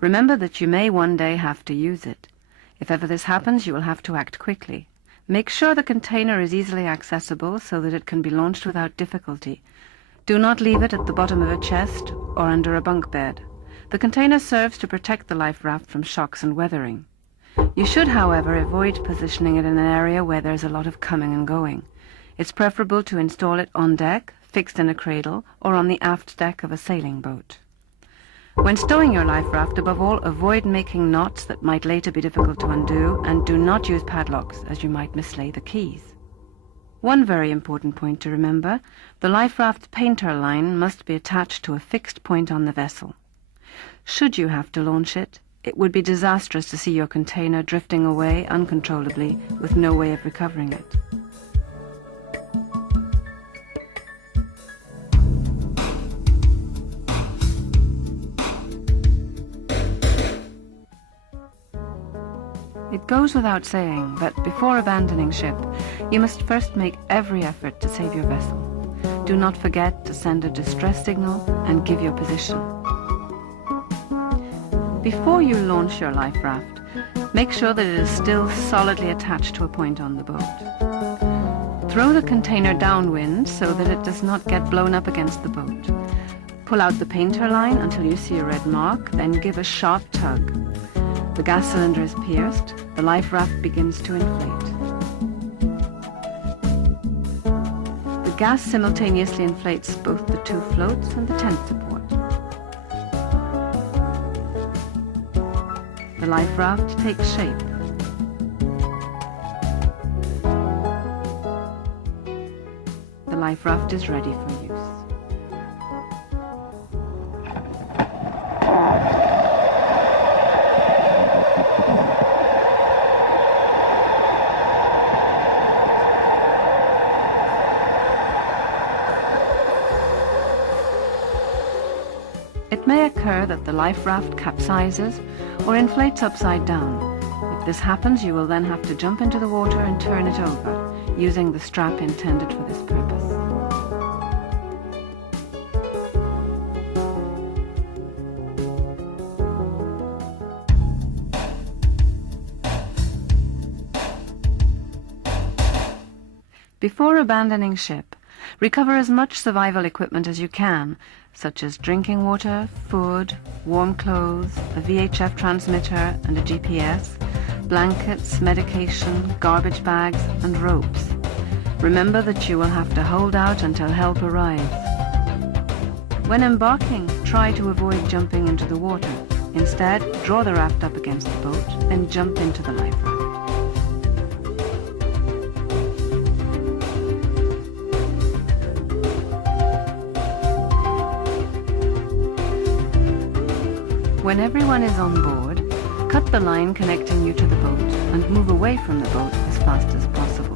Remember that you may one day have to use it. If ever this happens, you will have to act quickly. Make sure the container is easily accessible so that it can be launched without difficulty. Do not leave it at the bottom of a chest or under a bunk bed. The container serves to protect the life raft from shocks and weathering. You should, however, avoid positioning it in an area where there's a lot of coming and going. It's preferable to install it on deck, fixed in a cradle, or on the aft deck of a sailing boat. When stowing your life raft, above all, avoid making knots that might later be difficult to undo, and do not use padlocks, as you might mislay the keys. One very important point to remember, the life raft painter line must be attached to a fixed point on the vessel. Should you have to launch it, it would be disastrous to see your container drifting away uncontrollably with no way of recovering it. It goes without saying that before abandoning ship, you must first make every effort to save your vessel. Do not forget to send a distress signal and give your position. Before you launch your life raft, make sure that it is still solidly attached to a point on the boat. Throw the container downwind so that it does not get blown up against the boat. Pull out the painter line until you see a red mark, then give a sharp tug. The gas cylinder is pierced, the life raft begins to inflate. The gas simultaneously inflates both the two floats and the tent support. The life raft takes shape. The life raft is ready for use. It may occur that the life raft capsizes or inflates upside down. If this happens, you will then have to jump into the water and turn it over, using the strap intended for this purpose. Before abandoning ship, recover as much survival equipment as you can, such as drinking water, food, warm clothes, a VHF transmitter and a GPS, blankets, medication, garbage bags and ropes. Remember that you will have to hold out until help arrives. When embarking, try to avoid jumping into the water. Instead, draw the raft up against the boat, then jump into the life raft. When everyone is on board, cut the line connecting you to the boat and move away from the boat as fast as possible.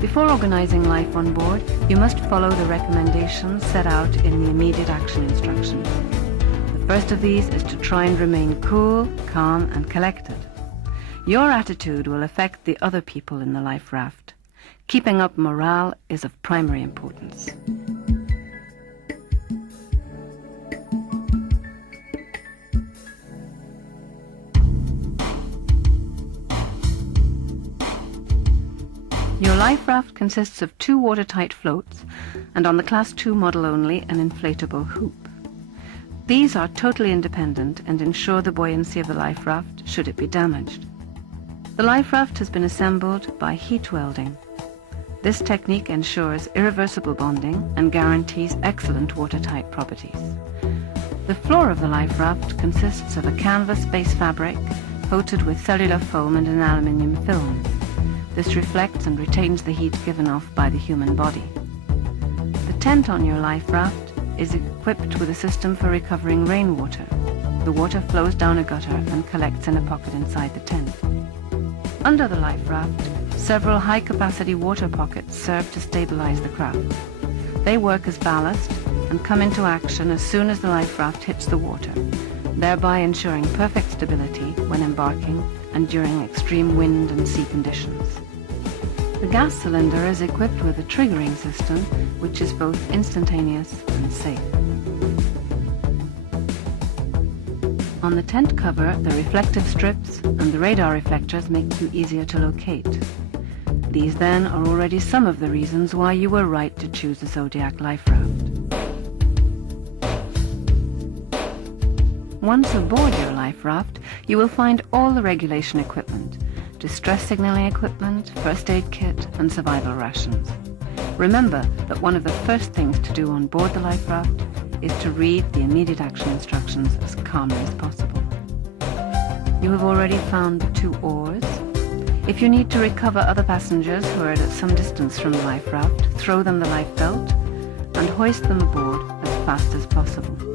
Before organizing life on board, you must follow the recommendations set out in the immediate action instructions. The first of these is to try and remain cool, calm, and collected. Your attitude will affect the other people in the life raft. Keeping up morale is of primary importance. Your life raft consists of 2 watertight floats and, on the Class 2 model only, an inflatable hoop. These are totally independent and ensure the buoyancy of the life raft should it be damaged. The life raft has been assembled by heat welding. This technique ensures irreversible bonding and guarantees excellent watertight properties. The floor of the life raft consists of a canvas base fabric coated with cellular foam and an aluminium film. This reflects and retains the heat given off by the human body. The tent on your life raft is equipped with a system for recovering rainwater. The water flows down a gutter and collects in a pocket inside the tent. Under the life raft, several high-capacity water pockets serve to stabilize the craft. They work as ballast and come into action as soon as the life raft hits the water, thereby ensuring perfect stability when embarking and during extreme wind and sea conditions. The gas cylinder is equipped with a triggering system which is both instantaneous and safe. On the tent cover, the reflective strips and the radar reflectors make you easier to locate. These then are already some of the reasons why you were right to choose the Zodiac life raft. Once aboard your life raft, you will find all the regulation equipment, distress signaling equipment, first aid kit, and survival rations. Remember that one of the first things to do on board the life raft is to read the immediate action instructions as calmly as possible. You have already found the 2 oars. If you need to recover other passengers who are at some distance from the life raft, throw them the life belt and hoist them aboard as fast as possible.